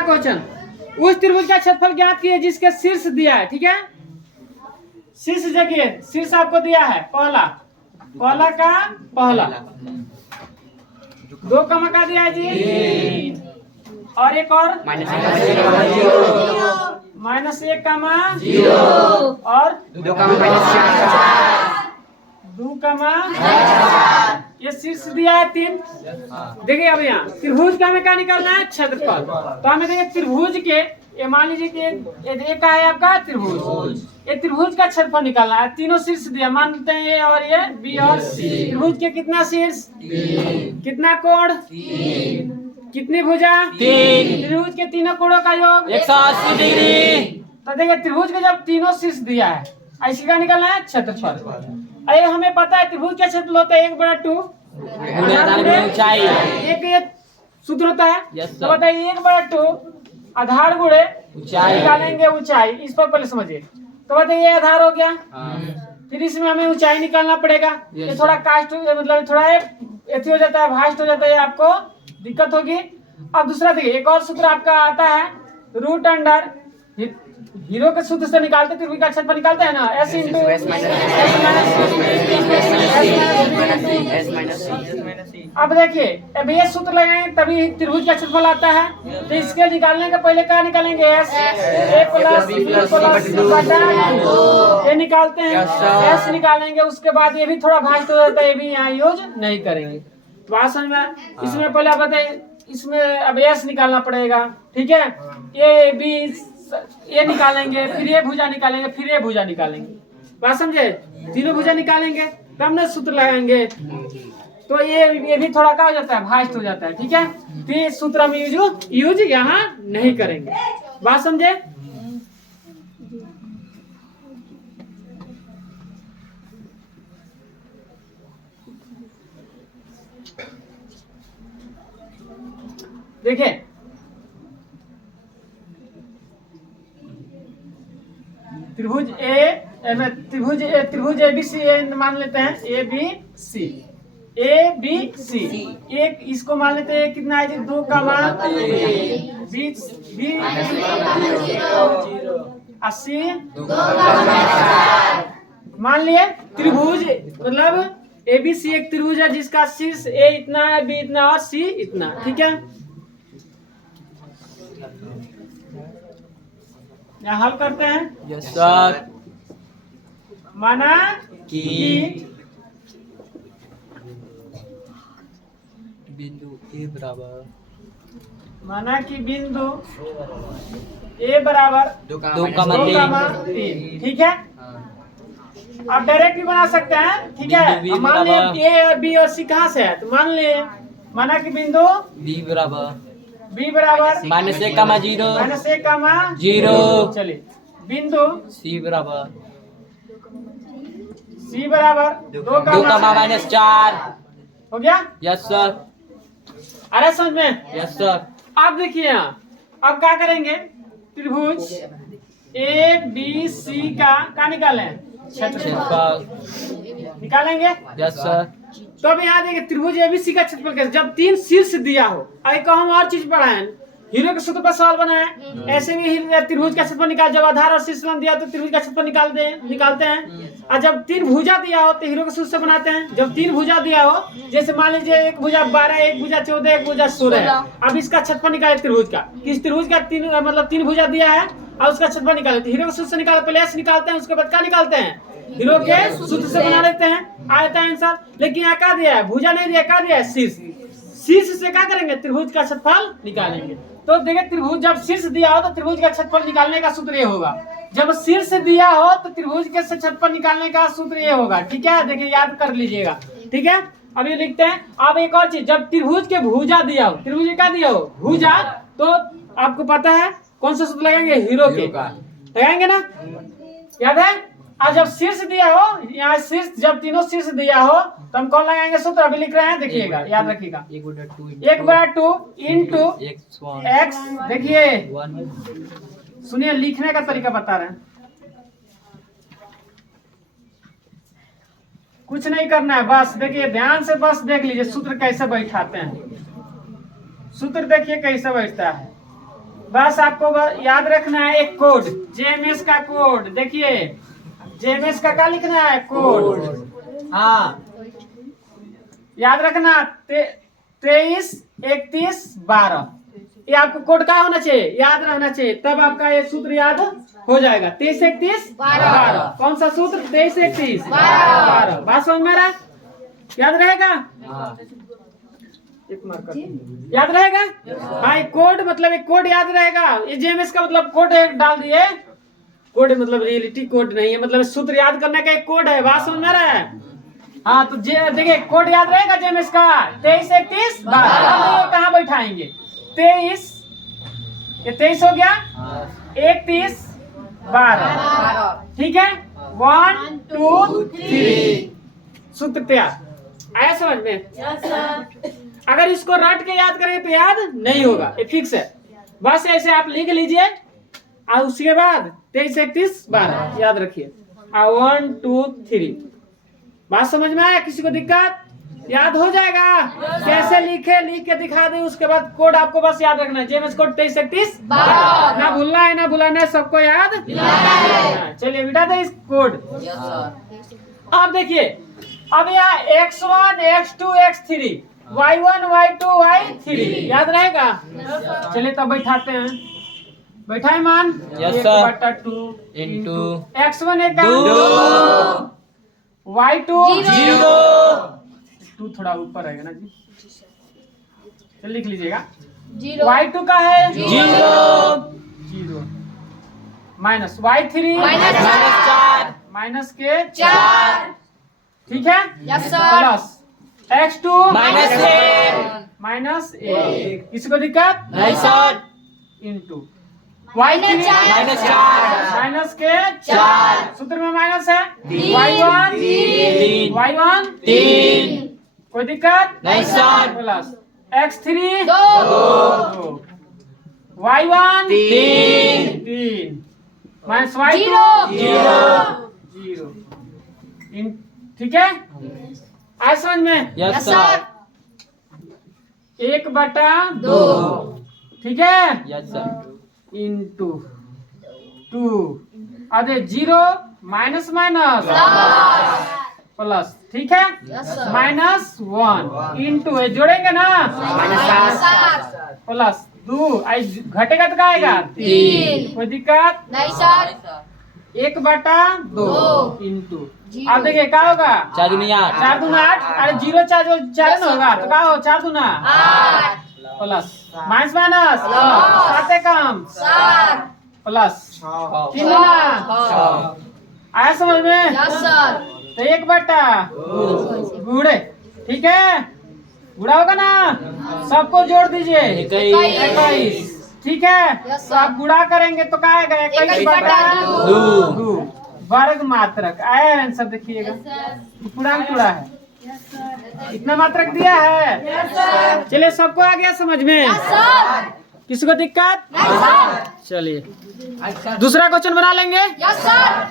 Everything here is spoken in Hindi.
पहला क्वेश्चन, उस त्रिभुज का क्षेत्रफल ज्ञात कीजिए जिसके शीर्ष दिया है। ठीक है, शीर्ष देखिए, शीर्ष आपको दिया है पहला, पहला का पहला 2 का दिया है जी, और एक और -1 0 और 2 ये शीर्ष दिया है 3। देखिए अब यहाँ त्रिभुज का हमें क्या निकालना है, क्षेत्रफल। तो हमें देखिए त्रिभुज के, ये मान लीजिए कि ये का है आपका त्रिभुज, ये त्रिभुज का क्षेत्रफल निकालना है। तीनों शीर्ष दिया, मानते हैं ए और ये बी और सी। त्रिभुज के कितना शीर्ष, कितना कोण, कितनी भुजा, 3। त्रिभुज के तीनों कोणों का योग 180 डिग्री। तो देखिए त्रिभुज के जब तीनों शीर्ष दिया है, ऐसे का निकालना है क्षेत्रफल। अरे हमें पता है त्रिभुज का क्षेत्रफल होता है 1/2 ऊंचाई, एक ये सूत्र होता है। Yes, sir. तो बताइए 1/2 आधार गुणे ऊंचाई निकालेंगे ऊंचाई, इस पर पहले समझिए। तो बताइए ये आधार हो गया, फिर इसमें हमें ऊंचाई निकालना पड़ेगा। ये थोड़ा कास्ट मतलब थोड़ा ऐसी हो जाता है, भास्ट हो जाता है, आपको दिक्कत होगी। अब दूसरा देखिए, एक और सूत्र आपका आता है √अंडर हीरो के सूत्र से निकालते त्रिभुज का क्षेत्रफल निकालते हैं ना, S × अब देखिए अब ये सूत्र लगाएंगे तभी त्रिभुज का क्षेत्रफल आता है। तो इसके निकालने के पहले क्या निकालेंगे, S A + B + ये निकालते हैं, S निकालेंगे। उसके बाद ये भी थोड़ा भास्ट हो जाता है, ये भी यहाँ यूज नहीं करेंगे। बात समझ में, इसमें पहले आप बताइए, इसमें अब S निकालना पड़ेगा। ठीक है, ये B ये निकालेंगे, फिर ये भुजा निकालेंगे, फिर ये भुजा निकालेंगे। बात समझे, तीनों भुजा निकालेंगे तब ना सूत्र लगाएंगे। तो ये भी थोड़ा क्या हो जाता है, भास्ट हो जाता है। ठीक है, फिर सूत्र हम यूज यहाँ नहीं करेंगे। बात समझे। देखिए त्रिभुज त्रिभुज ABC मान लेते हैं, ABC एक इसको मान लेते हैं, कितना है जी, 2 का मान 80 मान लिए। त्रिभुज मतलब ABC एक त्रिभुज है जिसका शीर्ष A इतना है, B इतना और C इतना। ठीक है, यहाँ हल करते हैं। Yes sir. माना कि बिंदु A बराबर, माना कि बिंदु A बराबर 2,3। ठीक है, आप डायरेक्ट भी बना सकते हैं। ठीक है, मान लिए A और B और C कहाँ से है, तो मान लिए माना कि बिंदु B बराबर B बराबर -1, 0। चलिए बिंदु C बराबर C बराबर 2, -4 हो गया। Yes sir. अरे समझ में। Yes sir. अब देखिए यहाँ, अब क्या करेंगे, त्रिभुज ABC का निकालें, क्षेत्रफल निकालेंगे। Yes sir. तो अब यहाँ देखिए त्रिभुज ABC का क्षेत्रफल कैसे, जब 3 शीर्ष दिया हो। अरे को हम और चीज पढ़ाए, हीरो के सूत्र पर सवाल बनाए, ऐसे में त्रिभुज का क्षेत्रफल निकाल, जब आधार और शीर्ष दिया तो त्रिभुज का क्षेत्रफल निकालते हैं। और जब 3 भुजा दिया हो तो हीरो के सूत्र से बनाते हैं। जब 3 भुजा दिया हो, जैसे मान लीजिए एक भुजा 12, एक भुजा 14, एक भुजा 16। अब इसका क्षेत्रफल निकाले त्रिभुज का, किस त्रिभुज का 3 भुजा दिया है और उसका क्षेत्रफल निकाले। तो हीरो के सूत्र से निकाले, पहले S निकालते हैं, उसके बाद क्या निकालते हैं, हीरो के सूत्र से बना लेते हैं, आता है आंसर। लेकिन यहाँ क्या दिया है, भुजा नहीं दिया, क्या दिया है, शीर्ष। शीर्ष से क्या करेंगे, त्रिभुज का क्षेत्रफल निकालेंगे। तो देखिए त्रिभुज जब शीर्ष दिया हो तो त्रिभुज का क्षेत्रफल निकालने का सूत्र ये होगा। जब शीर्ष दिया हो तो त्रिभुज के क्षेत्रफल निकालने का सूत्र ये होगा। ठीक है, देखिए याद कर लीजिएगा। ठीक है, अब ये लिखते हैं। अब एक और चीज, जब त्रिभुज के भुजा दिया हो, त्रिभुज का दिया हो भुजा, तो आपको पता है कौन सा सूत्र लगाएंगे, हीरो के लगाएंगे ना, याद है। और जब शीर्ष दिया हो, यहाँ शीर्ष, जब तीनों शीर्ष दिया हो तो हम कौन लगाएंगे सूत्र, अभी लिख रहे हैं, देखिएगा, याद रखिएगा। 1/2 इंटू x। देखिए सुनिए, लिखने का तरीका बता रहे हैं, कुछ नहीं करना है, बस देखिए ध्यान से, बस देख लीजिए सूत्र कैसे बैठाते हैं। सूत्र देखिए कैसे बैठता है। बस आपको याद रखना है एक कोड, जेएमएस का कोड। देखिए जेएमएस का क्या लिखना है, कोड। हाँ याद रखना 23 31 12, ये आपको कोड का होना चाहिए, याद रहना चाहिए, तब आपका ये सूत्र याद हो जाएगा। 23 31 12, कौन सा सूत्र? 23 31 12। बात समझ में आ रहा है? याद रहेगा? एक मार्कर याद रहेगा? हाँ, एक कोड मतलब एक कोड याद रहेगा। ये जेएमएस का मतलब कोड डाल दिए, कोड मतलब रियलिटी कोड नहीं है, मतलब सूत्र याद करने का एक कोड है। बात समझ में आ रहा है? हाँ तो देखिए कोड याद रहेगा जेएमएस का 23 31 12। कहाँ बैठाएंगे? 23, ये 23 हो गया, 31 12, ठीक है। 1 2 3 सूत्र तैयार। आया समझ में? अगर इसको रट के याद करें तो याद नहीं होगा, ये फिक्स है। बस ऐसे आप लिख लीजिए और उसके बाद 23 31 12 याद रखिए। 1 2 3। बात समझ में आया? किसी को दिक्कत? याद हो जाएगा। कैसे लिखे, लिख के दिखा दे, उसके बाद कोड आपको बस याद रखना है। JMS code 23 31 12। ना भूलना है ना भुलाना है, सबको याद। चलिए बेटा दे इस कोड। अब देखिए, अब यहाँ x1 x2 x3, y1 y2 y3 याद रहेगा? चलिए तब बैठाते हैं। बैठाए मान? Yes, एक sir. बटा 2 इंटू x1 एक 2 y2 0 2 थोड़ा ऊपर रहेगा ना जी, चल लिख लीजिएगा। 0 y2 का है 0 माइनस y3 -4 माइनस के 4। ठीक है, yes sir. Plus x2 -1 minus 1। किसी को दिक्कत? नहीं सर इंटू y3 -4 माइनस के 4 सूत्र में माइनस है। तीन। y1 3 y1 3 कोई दिक्कत? नहीं sir plus x3 2 y1 3 3 minus y2 0 0। ठीक है, आज समझ में? Yes yes sir sir. 1 बटा 2 ठीक है, यस सर इंटू 2 अरे 0 माइनस माइनस प्लस, ठीक है, यस सर। माइनस 1 इंटू जोड़ेंगे ना प्लस 2 घटेगा तो क्या आएगा? 3। कोई दिक्कत? नहीं सर। 1 बटा 2 दो। Into zero. अब देखिए क्या होगा? 4 दुनिया 4 दूना 8, अरे 0 4 जो 4 ना होगा तो क्या हो? 4 दूना 8 प्लस माइनस माइनस प्लस। 7 कम 7 प्लस 3 दूना। 6। आया समझ में? Yes sir. तो 1 बटा गुड़े, ठीक है, गुड़ा होगा ना, सबको जोड़ दीजिए 21, ठीक है। यस तो आप गुड़ा करेंगे तो क्या आएगा? 21 बटा 2 वर्ग मात्रक। आया आंसर देखिएगा, पूरा टुड़ा है, इतना मात्रक दिया है। चलिए सबको आ गया समझ में? किसी को दिक्कत? चलिए दूसरा क्वेश्चन बना लेंगे। Yes sir.